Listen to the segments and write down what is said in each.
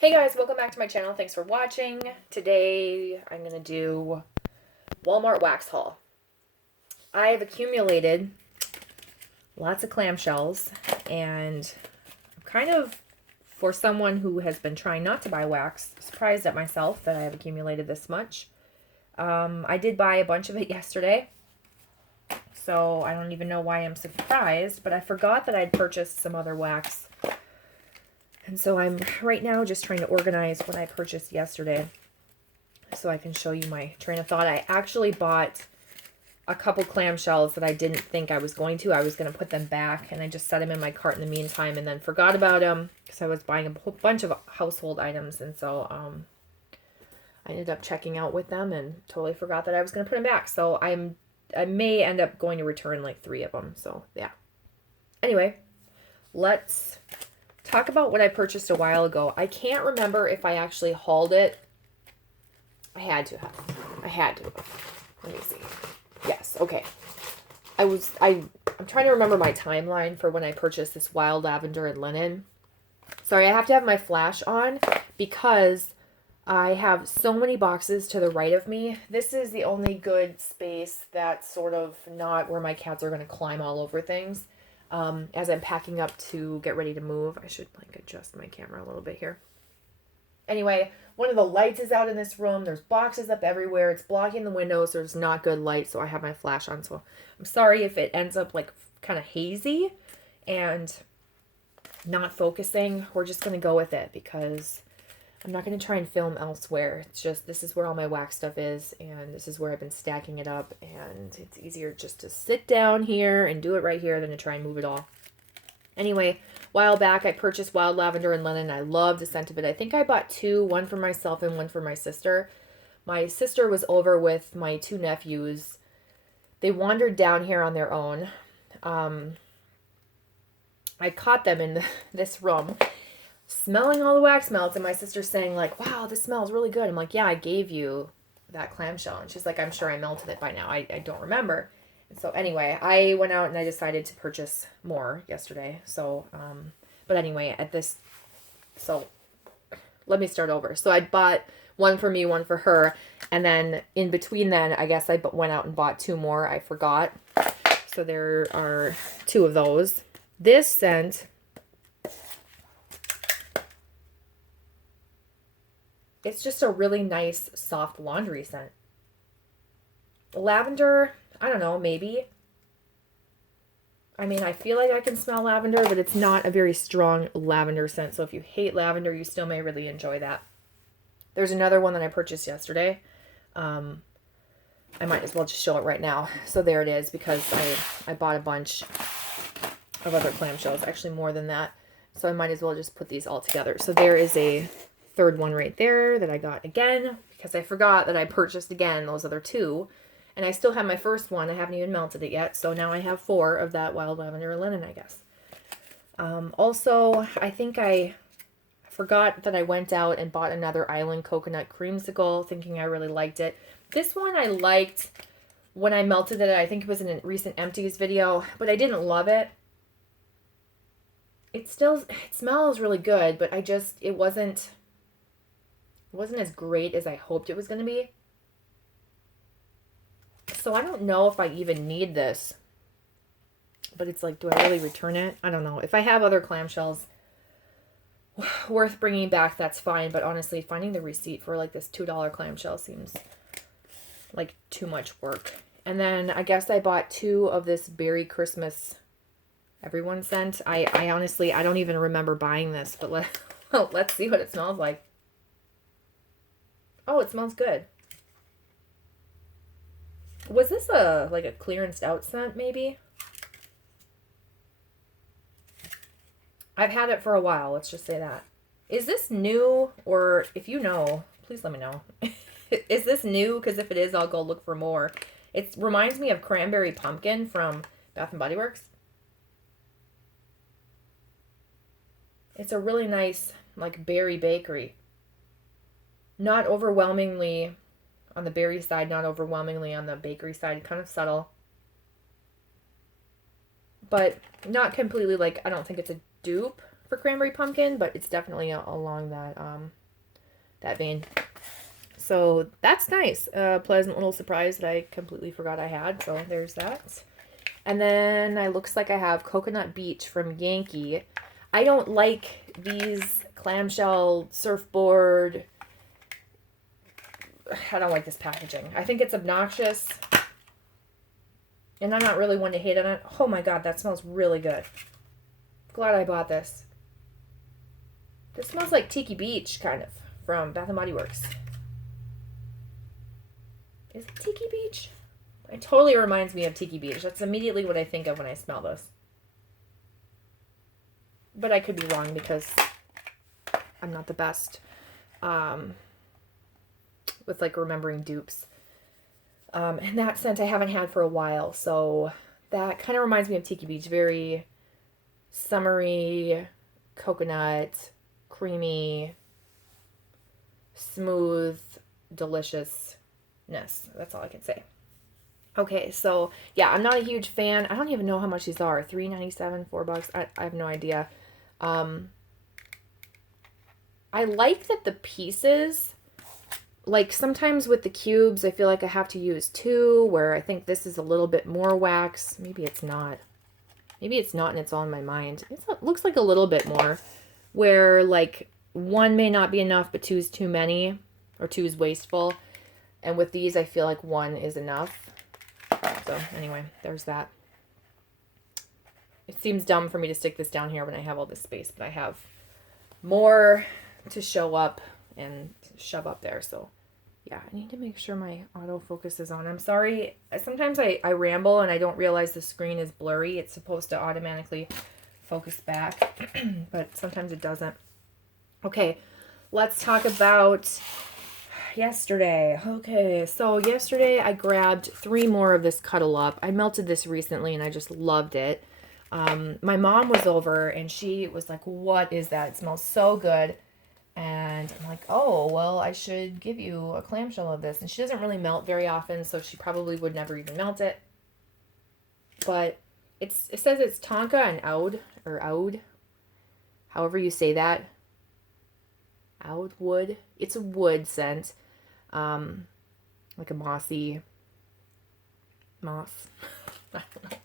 Hey guys, welcome back to my channel. Thanks for watching. Today I'm going to do Walmart wax haul. I've accumulated lots of clamshells and I'm kind of, for someone who has been trying not to buy wax, surprised at myself that I have accumulated this much. I did buy a bunch of it yesterday, so I don't even know why I'm surprised, but I forgot that I'd purchased some other wax. And so I'm right now just trying to organize what I purchased yesterday so I can show you my train of thought. I actually bought a couple clamshells that I didn't think I was going to. I was going to put them back, and I just set them in my cart in the meantime and then forgot about them because I was buying a whole bunch of household items. And so I ended up checking out with them and totally forgot that I was going to put them back. So I may end up going to return like 3 of them. So yeah. Anyway, let's talk about what I purchased a while ago. I can't remember if I actually hauled it. I had to have. Let me see. Yes, okay. I'm trying to remember my timeline for when I purchased this wild lavender and linen. Sorry, I have to have my flash on because I have so many boxes to the right of me. This is the only good space that's sort of not where my cats are going to climb all over things. As I'm packing up to get ready to move. I should like adjust my camera a little bit here. Anyway, one of the lights is out in this room. There's boxes up everywhere. It's blocking the windows. So there's not good light, so I have my flash on. So I'm sorry if it ends up like kind of hazy and not focusing. We're just going to go with it because I'm not going to try and film elsewhere. It's just, this is where all my wax stuff is, and this is where I've been stacking it up, and it's easier just to sit down here and do it right here than to try and move it all. Anyway, a while back, I purchased wild lavender and linen. I love the scent of it. I think I bought 2, one for myself and one for my sister. My sister was over with my 2 nephews. They wandered down here on their own. I caught them in this room smelling all the wax melts, and my sister's saying like, wow, this smells really good. I'm like, yeah, I gave you that clamshell. And she's like, I'm sure I melted it by now. I don't remember. And so anyway, I went out and I decided to purchase more yesterday. So, but anyway, so let me start over. So I bought one for me, one for her. And then in between then, I guess I went out and bought 2 more. I forgot. So there are 2 of those. This scent, it's just a really nice, soft laundry scent. Lavender, I don't know, maybe. I mean, I feel like I can smell lavender, but it's not a very strong lavender scent. So if you hate lavender, you still may really enjoy that. There's another one that I purchased yesterday. I might as well just show it right now. So there it is, because I bought a bunch of other clamshells, actually more than that. So I might as well just put these all together. So there is a 3rd one right there that I got again because I forgot that I purchased again those other 2, and I still have my first one. I haven't even melted it yet, so now I have 4 of that wild lavender linen, I guess. Also, I think I forgot that I went out and bought another Island Coconut Creamsicle, thinking I really liked it. This one I liked when I melted it. I think it was in a recent empties video, but I didn't love it. It smells really good, but it wasn't as great as I hoped it was going to be. So I don't know if I even need this. But it's like, do I really return it? I don't know. If I have other clamshells worth bringing back, that's fine. But honestly, finding the receipt for like this $2 clamshell seems like too much work. And then I guess I bought 2 of this Berry Christmas Everyone scent. I honestly, I don't even remember buying this, but let's see what it smells like. Oh, it smells good. Was this like a clearanced out scent, maybe? I've had it for a while, let's just say that. Is this new, or if you know, please let me know. Is this new? Because if it is, I'll go look for more. It reminds me of Cranberry Pumpkin from Bath & Body Works. It's a really nice, like, berry bakery. Not overwhelmingly on the berry side, not overwhelmingly on the bakery side. Kind of subtle. But not completely, like, I don't think it's a dupe. for cranberry pumpkin, but it's definitely along that that vein. So that's nice. A pleasant little surprise that I completely forgot I had. So there's that. And then it looks like I have Coconut Beach from Yankee. I don't like these clamshell surfboard. I don't like this packaging. I think it's obnoxious. And I'm not really one to hate on it. Oh my god, that smells really good. Glad I bought this. This smells like Tiki Beach, kind of, from Bath & Body Works. Is it Tiki Beach? It totally reminds me of Tiki Beach. That's immediately what I think of when I smell this. But I could be wrong because I'm not the best with like remembering dupes. And that scent I haven't had for a while, so that kind of reminds me of Tiki Beach. Very summery, coconut, creamy, smooth, deliciousness. That's all I can say. Okay, so yeah, I'm not a huge fan. I don't even know how much these are. $3.97, $4. I have no idea. I like that the pieces, like sometimes with the cubes, I feel like I have to use two, where I think this is a little bit more wax. Maybe it's not. Maybe it's not and it's all in my mind. It looks like a little bit more, where like one may not be enough, but two is too many, or two is wasteful. And with these, I feel like one is enough. So anyway, there's that. It seems dumb for me to stick this down here when I have all this space, but I have more to show up and shove up there. So yeah, I need to make sure my autofocus is on. I'm sorry. Sometimes I ramble and I don't realize the screen is blurry. It's supposed to automatically focus back, but sometimes it doesn't. Okay, let's talk about yesterday. Okay, so yesterday I grabbed 3 more of this Cuddle Up. I melted this recently and I just loved it. My mom was over and she was like, what is that? It smells so good. And I'm like, oh, well, I should give you a clamshell of this. And she doesn't really melt very often, so she probably would never even melt it. But it says it's tonka and oud, or oud, however you say that. Oud wood. It's a wood scent. Like a mossy moss. I don't know.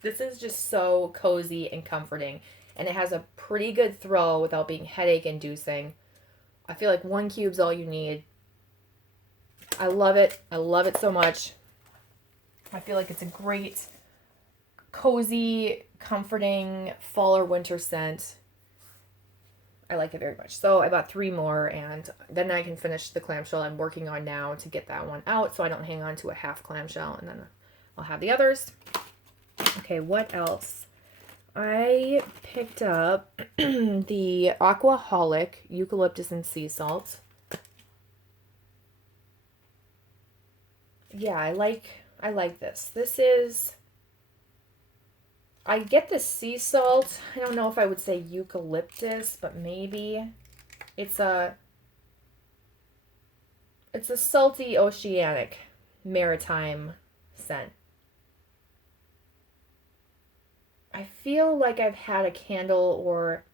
This is just so cozy and comforting. And it has a pretty good throw without being headache inducing. I feel like 1 cube's all you need. I love it. I love it so much. I feel like it's a great, cozy, comforting fall or winter scent. I like it very much. So I bought 3 more, and then I can finish the clamshell I'm working on now to get that one out so I don't hang on to a half clamshell, and then I'll have the others. Okay, what else? I picked up the Aquaholic Eucalyptus and Sea Salt. Yeah, I like this. This is, I get the sea salt. I don't know if I would say eucalyptus, but maybe it's a salty oceanic maritime scent. I feel like I've had a candle or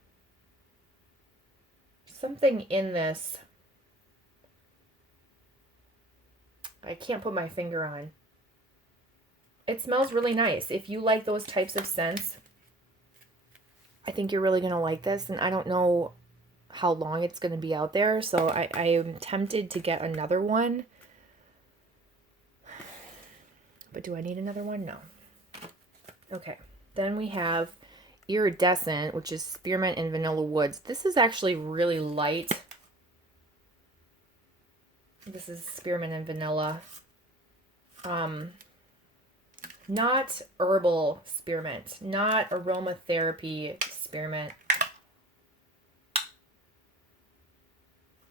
something in this. I can't put my finger on. It smells really nice. If you like those types of scents, I think you're really going to like this. And I don't know how long it's going to be out there, so I am tempted to get another one. But do I need another one? No. Okay. Then we have Iridescent, which is spearmint and vanilla woods. This is actually really light. This is spearmint and vanilla. Not herbal spearmint, not aromatherapy spearmint.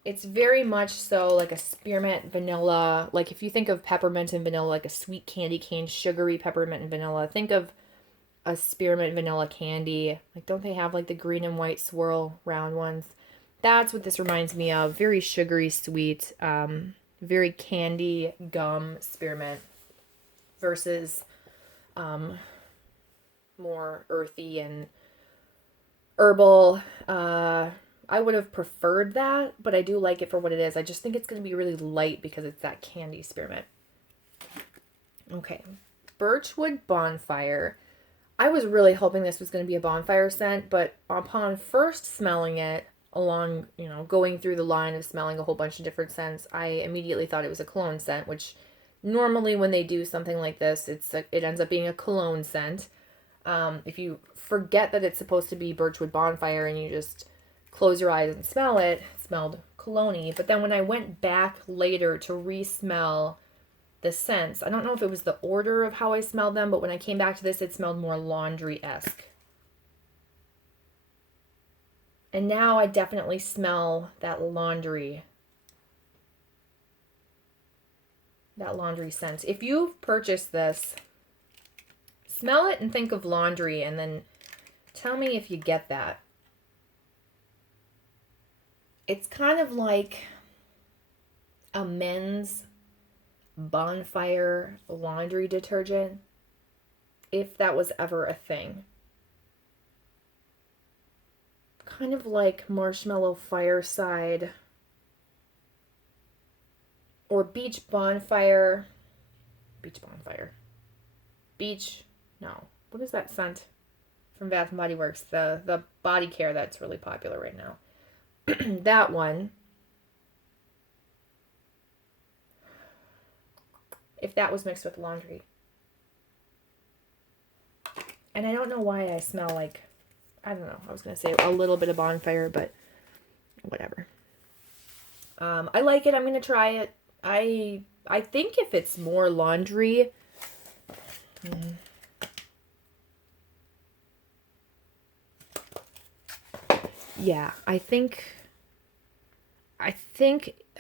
It's very much so like a spearmint vanilla. Like if you think of peppermint and vanilla, like a sweet candy cane, sugary peppermint and vanilla, think of a spearmint vanilla candy. Like, don't they have like the green and white swirl round ones? That's what this reminds me of. Very sugary sweet, very candy gum spearmint versus more earthy and herbal. I would have preferred that, but I do like it for what it is. I just think it's going to be really light because it's that candy spearmint. Okay, Birchwood Bonfire. I was really hoping this was going to be a bonfire scent, but upon first smelling it, along, going through the line of smelling a whole bunch of different scents, I immediately thought it was a cologne scent, which normally when they do something like this, it ends up being a cologne scent. If you forget that it's supposed to be Birchwood Bonfire and you just close your eyes and smell it, it smelled cologne-y. But then when I went back later to re-smell the scents, I don't know if it was the order of how I smelled them, but when I came back to this, it smelled more laundry-esque. And now I definitely smell that laundry scent. If you've purchased this, smell it and think of laundry, and then tell me if you get that. It's kind of like a men's bonfire laundry detergent, if that was ever a thing. Kind of like Marshmallow Fireside or Beach Bonfire. No. What is that scent from Bath and Body Works? The body care that's really popular right now. That one. If that was mixed with laundry. And I don't know why I smell like, I don't know, I was going to say a little bit of bonfire, but whatever. I like it. I'm going to try it. I think if it's more laundry, yeah, I think, what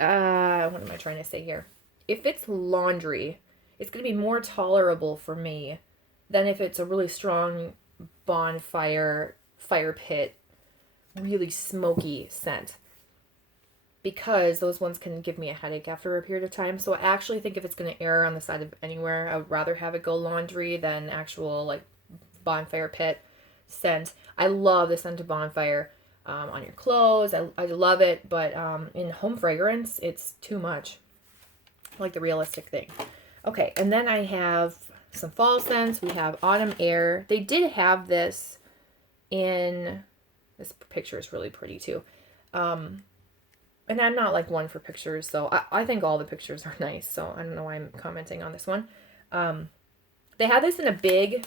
am I trying to say here? If it's laundry, it's going to be more tolerable for me than if it's a really strong bonfire, fire pit, really smoky scent. Because those ones can give me a headache after a period of time. So I actually think if it's going to err on the side of anywhere, I would rather have it go laundry than actual like bonfire pit scent. I love the scent of bonfire on your clothes. I love it, but in home fragrance, it's too much. I like the realistic thing. Okay, and then I have some fall scents. We have Autumn Air. They did have this in, this picture is really pretty too. And I'm not like one for pictures, so I think all the pictures are nice, so I don't know why I'm commenting on this one. They had this in a big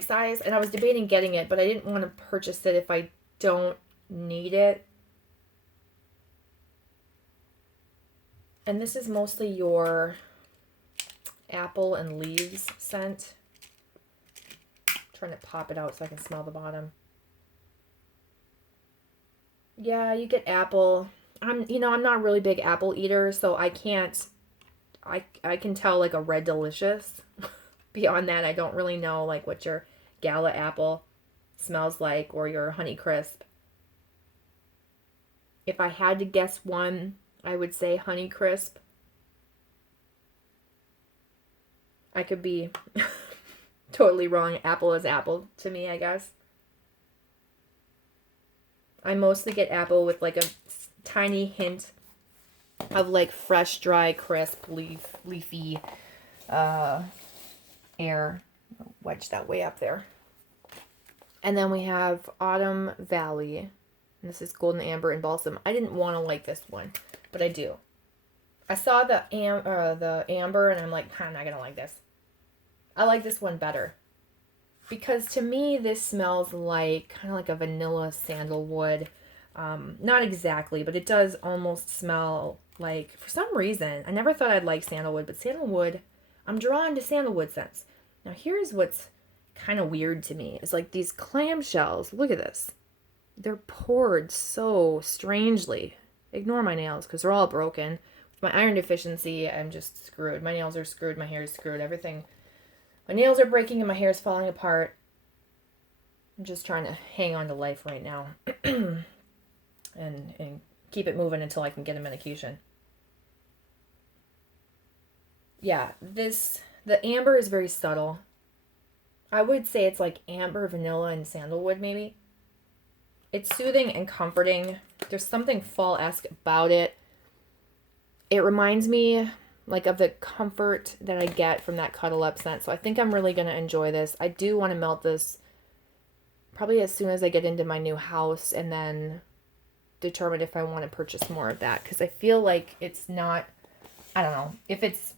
size, and I was debating getting it, but I didn't want to purchase it if I don't need it. And this is mostly your apple and leaves scent. I'm trying to pop it out so I can smell the bottom. Yeah, you get apple. I'm not a really big apple eater, so I can't, I can tell like a Red Delicious. Beyond that, I don't really know like what your Gala apple smells like or your Honey Crisp. If I had to guess one, I would say Honey Crisp. I could be totally wrong. Apple is apple to me, I guess. I mostly get apple with like a tiny hint of like fresh, dry, crisp, leafy air. I'll wedge that way up there. And then we have Autumn Valley. And this is Golden Amber and Balsam. I didn't want to like this one, but I do. I saw the amber and I'm like, I'm not going to like this. I like this one better. Because to me, this smells like kind of like a vanilla sandalwood. Not exactly, but it does almost smell like, for some reason, I never thought I'd like sandalwood, but sandalwood, I'm drawn to sandalwood scents. Now here's what's kind of weird to me. It's like these clamshells, look at this. They're poured so strangely. Ignore my nails because they're all broken. With my iron deficiency, I'm just screwed. My nails are screwed, my hair is screwed, everything. My nails are breaking and my hair is falling apart. I'm just trying to hang on to life right now. and keep it moving until I can get a medication. Yeah, the amber is very subtle. I would say it's like amber, vanilla, and sandalwood maybe. It's soothing and comforting. There's something fall-esque about it. It reminds me like of the comfort that I get from that Cuddle Up scent. So I think I'm really going to enjoy this. I do want to melt this probably as soon as I get into my new house and then determine if I want to purchase more of that. Because I feel like it's not, I don't know, if it's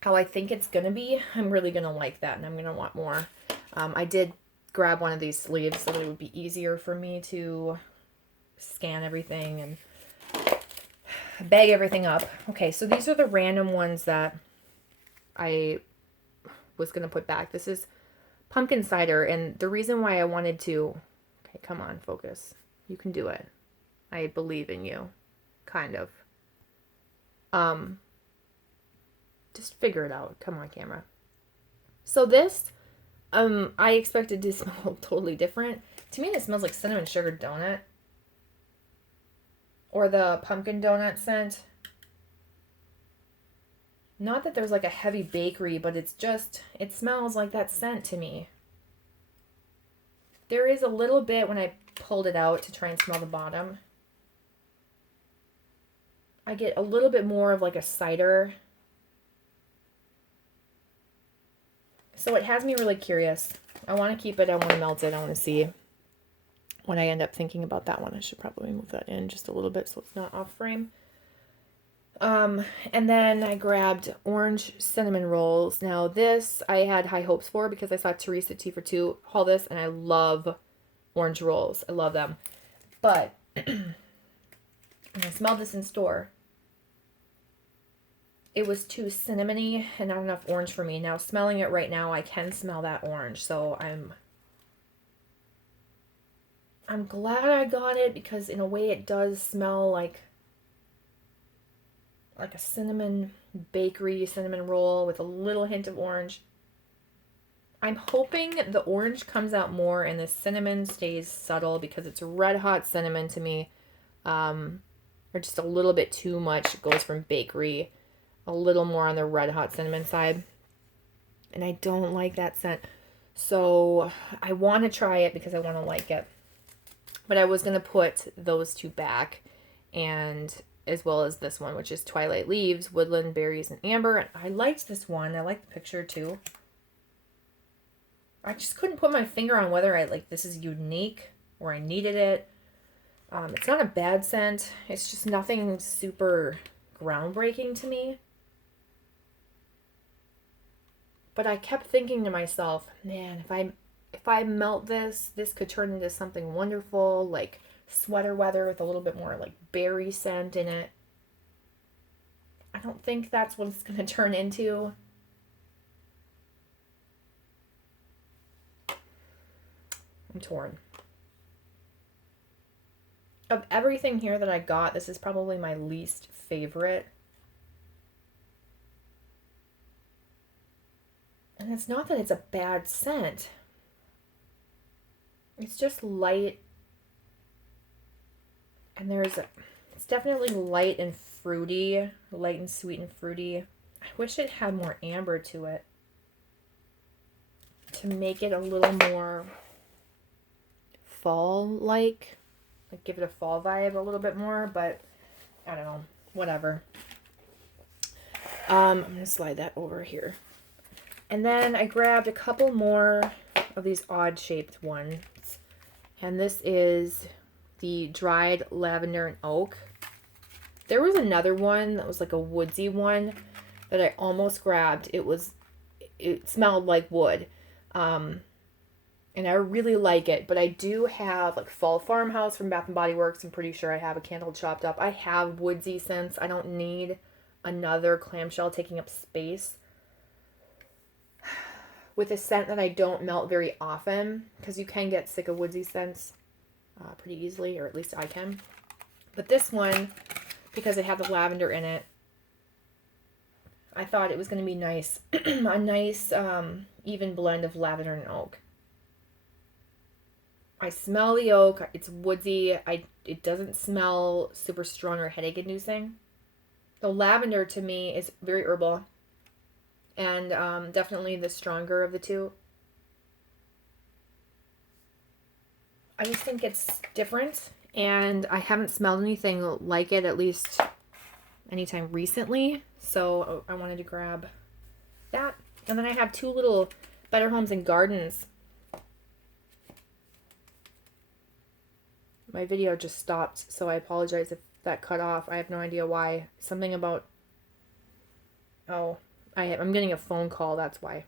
how I think it's going to be, I'm really going to like that and I'm going to want more. I did grab one of these sleeves so that it would be easier for me to scan everything and bag everything up. Okay, so these are the random ones that I was going to put back. This is pumpkin cider, and the reason why I wanted to... Okay, come on, focus. You can do it. I believe in you. Kind of. Just figure it out. Come on, camera. So this, I expected to smell totally different. To me, it smells like cinnamon sugar donut. Or the pumpkin donut scent. Not that there's like a heavy bakery, but it's just, it smells like that scent to me. There is a little bit when I pulled it out to try and smell the bottom. I get a little bit more of like a cider. So it has me really curious. I want to keep it. I want to melt it. I want to see when I end up thinking about that one. I should probably move that in just a little bit so it's not off frame. And then I grabbed orange cinnamon rolls. Now this I had high hopes for because I saw Teresa Tea for Two haul this, and I love orange rolls. I love them. But when I smelled this in store, it was too cinnamony and not enough orange for me. Now smelling it right now, I can smell that orange. So I'm glad I got it because in a way it does smell like a cinnamon bakery cinnamon roll with a little hint of orange. I'm hoping the orange comes out more and the cinnamon stays subtle because it's red hot cinnamon to me. Or just a little bit too much. It goes from bakery. A little more on the red hot cinnamon side. And I don't like that scent. So I want to try it because I want to like it. But I was going to put those two back, and as well as this one, which is Twilight Leaves, Woodland Berries, and Amber. And I liked this one. I like the picture too. I just couldn't put my finger on whether I like this is unique or I needed it. It's not a bad scent. It's just nothing super groundbreaking to me. But I kept thinking to myself, man, if I melt this could turn into something wonderful, like sweater weather with a little bit more like berry scent in it. I don't think that's what it's going to turn into. I'm torn. Of everything here that I got, this is probably my least favorite. And it's not that it's a bad scent. It's just light. And it's definitely light and fruity. Light and sweet and fruity. I wish it had more amber to it. To make it a little more fall-like. Like give it a fall vibe a little bit more. But I don't know. Whatever. I'm going to slide that over here. And then I grabbed a couple more of these odd-shaped ones. And this is the dried lavender and oak. There was another one that was like a woodsy one that I almost grabbed. It smelled like wood. And I really like it. But I do have like Fall Farmhouse from Bath & Body Works. I'm pretty sure I have a candle chopped up. I have woodsy scents. I don't need another clamshell taking up space. With a scent that I don't melt very often, because you can get sick of woodsy scents pretty easily, or at least I can. But this one, because it had the lavender in it, I thought it was going to be nice. A nice even blend of lavender and oak. I smell the oak. It's woodsy. It doesn't smell super strong or headache inducing. The lavender to me is very herbal. And definitely the stronger of the two. I just think it's different, and I haven't smelled anything like it, at least anytime recently. So I wanted to grab that. And then I have two little Better Homes and Gardens. My video just stopped, so I apologize if that cut off. I have no idea why. Something about... Oh, I'm getting a phone call, that's why.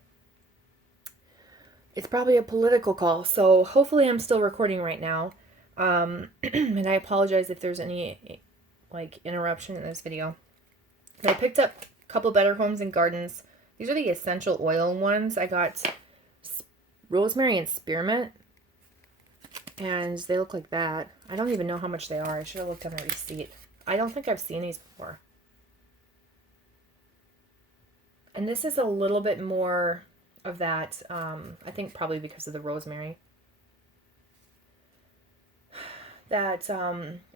It's probably a political call, so hopefully I'm still recording right now. And I apologize if there's any, like, interruption in this video. But I picked up a couple Better Homes and Gardens. These are the essential oil ones. I got rosemary and spearmint, and they look like that. I don't even know how much they are. I should have looked on the receipt. I don't think I've seen these before. And this is a little bit more of that, I think probably because of the rosemary. That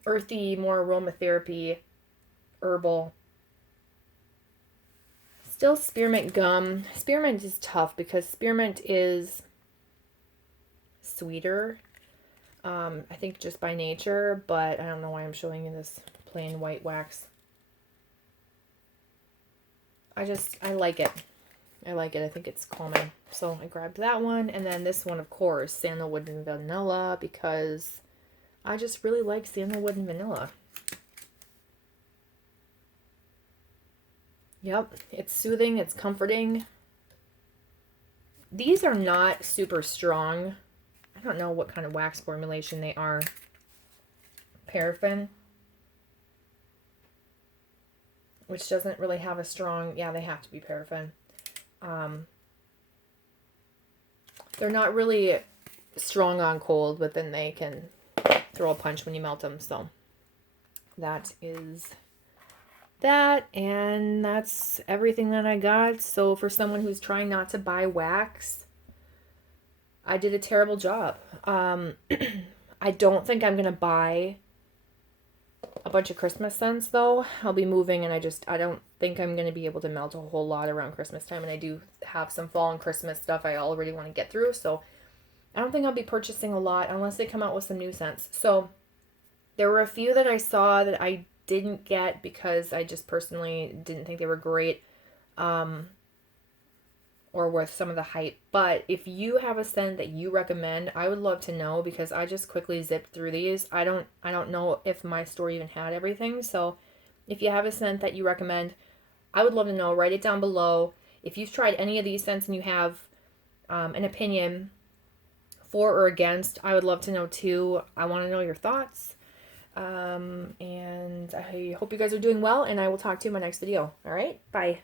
earthy, more aromatherapy, herbal. Still spearmint gum. Spearmint is tough because spearmint is sweeter, I think just by nature, but I don't know why I'm showing you this plain white wax. I like it. I like it. I think it's calming. So I grabbed that one. And then this one, of course, sandalwood and vanilla, because I just really like sandalwood and vanilla. Yep. It's soothing. It's comforting. These are not super strong. I don't know what kind of wax formulation they are. Paraffin. Which doesn't really have a strong... Yeah, they have to be paraffin. They're not really strong on cold, but then they can throw a punch when you melt them. So that is that, and that's everything that I got. So for someone who's trying not to buy wax, I did a terrible job. I don't think I'm gonna buy a bunch of Christmas scents though. I'll be moving, and I don't think I'm going to be able to melt a whole lot around Christmas time, and I do have some fall and Christmas stuff I already want to get through, so I don't think I'll be purchasing a lot unless they come out with some new scents. So there were a few that I saw that I didn't get because I just personally didn't think they were great, or worth some of the hype. But if you have a scent that you recommend, I would love to know, because I just quickly zipped through these. I don't know if my store even had everything. So if you have a scent that you recommend, I would love to know. Write it down below. If you've tried any of these scents and you have an opinion for or against, I would love to know too. I want to know your thoughts. And I hope you guys are doing well, and I will talk to you in my next video. All right, bye.